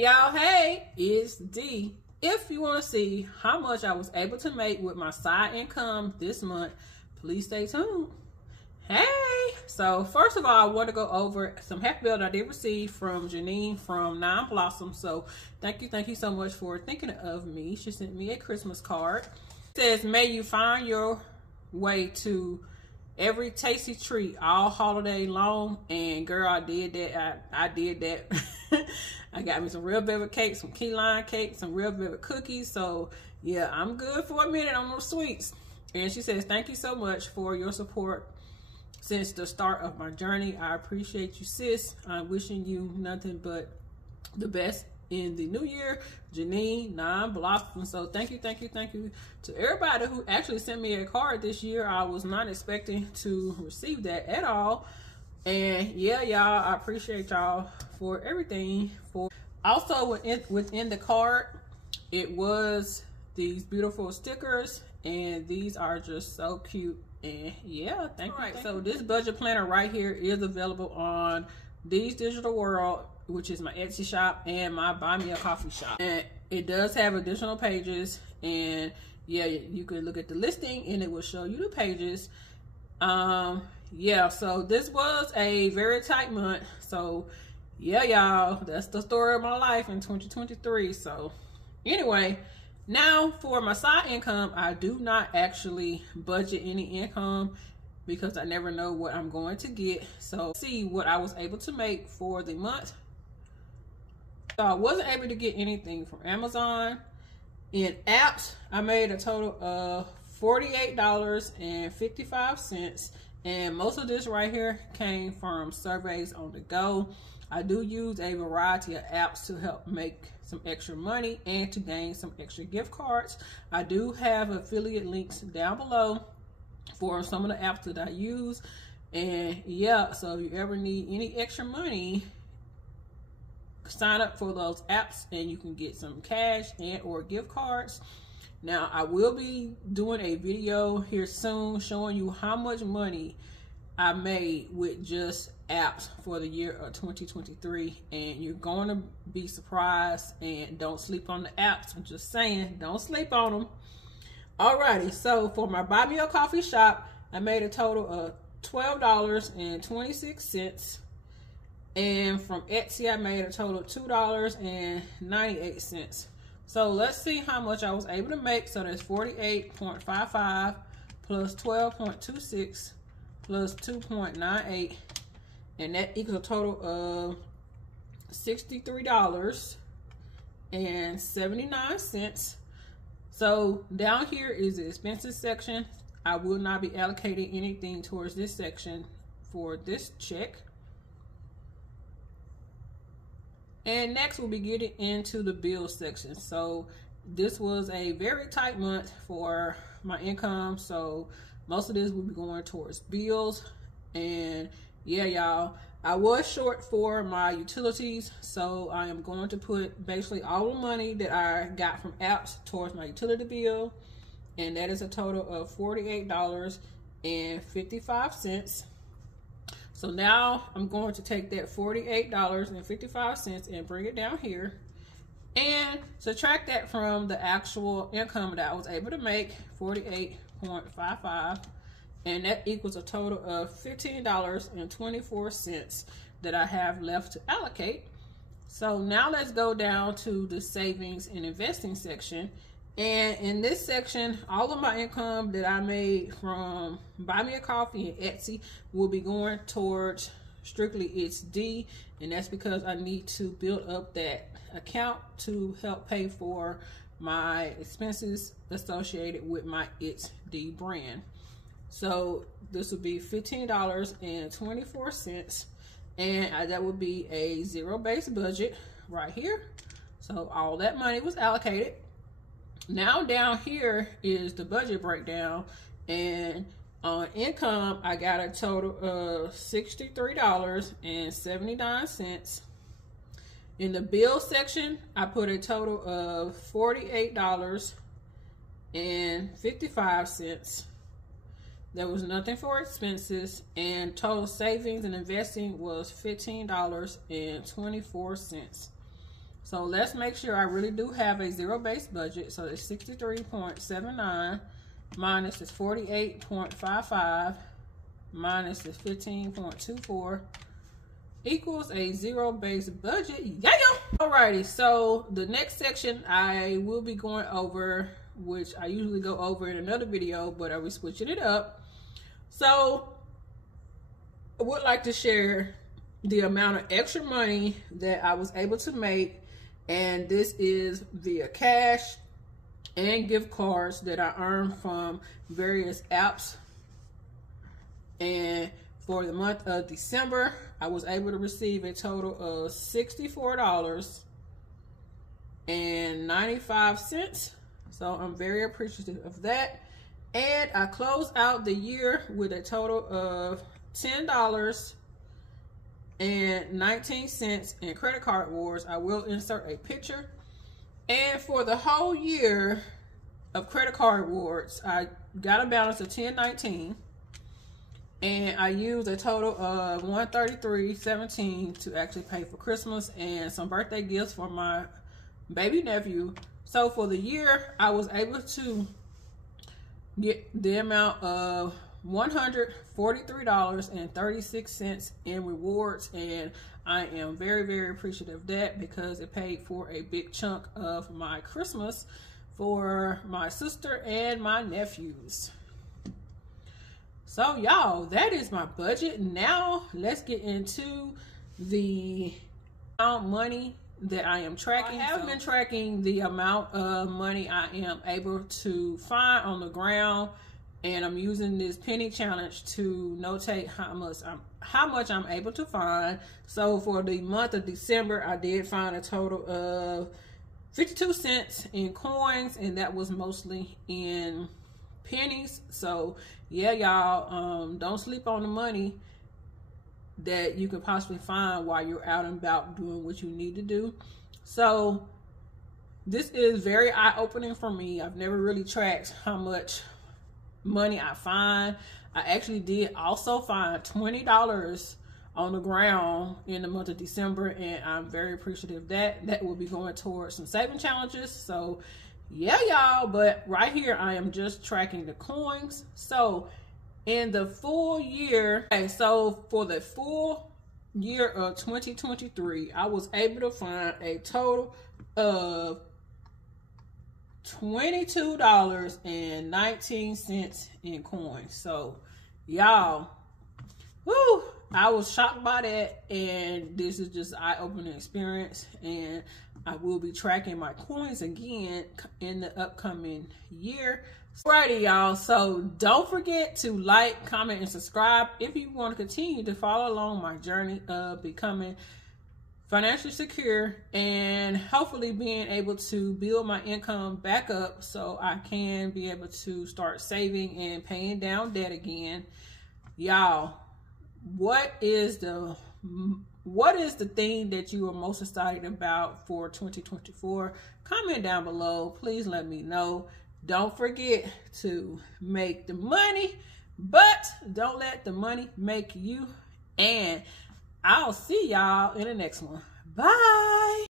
Hey y'all, hey, it's D. If you want to see how much I was able to make with my side income this month, please stay tuned. Hey, so first of all, I want to go over some happy mail that I did receive from Janine from Nine Blossom. So thank you so much for thinking of me. She sent me a Christmas card. It says, may you find your way to every tasty treat all holiday long. And girl, I did that. I did that. I got me some real velvet cake, some key lime cake, some real velvet cookies. So yeah, I'm good for a minute on those sweets. And she says, thank you so much for your support since the start of my journey. I appreciate you, sis. I'm wishing you nothing but the best in the new year. Janine, Nine Blossom. So thank you to everybody who actually sent me a card this year. I was not expecting to receive that at all. And yeah, y'all, I appreciate y'all for everything. Also within the card, it was these beautiful stickers, and these are just so cute. And yeah, thank you. So this budget planner right here is available on D's Digital World, which is my Etsy shop, and my Buy Me a Coffee shop. And it does have additional pages, and yeah, you can look at the listing and it will show you the pages. Yeah, so this was a very tight month. So yeah, y'all, that's the story of my life in 2023. So anyway, now for my side income, I do not actually budget any income because I never know what I'm going to get. So see what I was able to make for the month. So I wasn't able to get anything from Amazon. In apps, I made a total of $48.55. And most of this right here came from surveys on the go. I do use a variety of apps to help make some extra money and to gain some extra gift cards. I do have affiliate links down below for some of the apps that I use. And yeah, so if you ever need any extra money, sign up for those apps and you can get some cash and or gift cards. Now, I will be doing a video here soon showing you how much money I made with just apps for the year of 2023. And you're going to be surprised, and don't sleep on the apps. I'm just saying, don't sleep on them. Alrighty, so for my Buy Me a Coffee shop, I made a total of $12.26. And from Etsy, I made a total of $2.98. So let's see how much I was able to make. So that's 48.55 plus 12.26 plus 2.98, and that equals a total of $63.79. So down here is the expenses section. I will not be allocating anything towards this section for this check. And next we'll be getting into the bills section. So this was a very tight month for my income. So most of this will be going towards bills. And yeah, y'all, I was short for my utilities. So I am going to put basically all the money that I got from apps towards my utility bill. And that is a total of $48.55. So now I'm going to take that $48.55 and bring it down here and subtract that from the actual income that I was able to make, 48.55, and that equals a total of $15.24 that I have left to allocate. So now let's go down to the savings and investing section. And in this section, all of my income that I made from Buy Me a Coffee and Etsy will be going towards strictly It's D, and that's because I need to build up that account to help pay for my expenses associated with my It's D brand. So this would be $15.24, and that would be a zero-based budget right here. So all that money was allocated. Now down here is the budget breakdown, and on income I got a total of $63.79. In the bill section I put a total of $48.55. There was nothing for expenses, and total savings and investing was $15.24. So let's make sure I really do have a zero-based budget. So it's 63.79 minus is 48.55 minus is 15.24 equals a zero-based budget. Yeah. Alrighty, so the next section I will be going over, which I usually go over in another video, but I will be switching it up. So I would like to share the amount of extra money that I was able to make, and this is via cash and gift cards that I earned from various apps. And for the month of December, I was able to receive a total of $64.95. So I'm very appreciative of that. And I closed out the year with a total of $10.19 in credit card rewards. I will insert a picture. And for the whole year of credit card rewards, I got a balance of $10.19. And I used a total of $133.17 to actually pay for Christmas and some birthday gifts for my baby nephew. So for the year, I was able to get the amount of $143.36 in rewards, and I am very, very appreciative of that because it paid for a big chunk of my Christmas for my sister and my nephews. So y'all, that is my budget. Now let's get into the amount of money that I am tracking. I have been tracking the amount of money I am able to find on the ground, and I'm using this penny challenge to notate how much I'm able to find. So for the month of December, I did find a total of 52 cents in coins, and that was mostly in pennies. So yeah, y'all, don't sleep on the money that you could possibly find while you're out and about doing what you need to do. So this is very eye-opening for me. I've never really tracked how much money I find. I actually did also find $20 on the ground in the month of December, and I'm very appreciative of that. That will be going towards some saving challenges. So yeah, y'all, but right here I am just tracking the coins. So in the full year, okay, so for the full year of 2023, I was able to find a total of $22.19 in coins. So y'all, whoo, I was shocked by that, and this is just an eye-opening experience, and I will be tracking my coins again in the upcoming year. Alrighty, y'all, so don't forget to like, comment, and subscribe if you want to continue to follow along my journey of becoming financially secure and hopefully being able to build my income back up so I can be able to start saving and paying down debt again. Y'all, what is the thing that you are most excited about for 2024? Comment down below. Please let me know. Don't forget to make the money, but don't let the money make you. And I'll see y'all in the next one. Bye.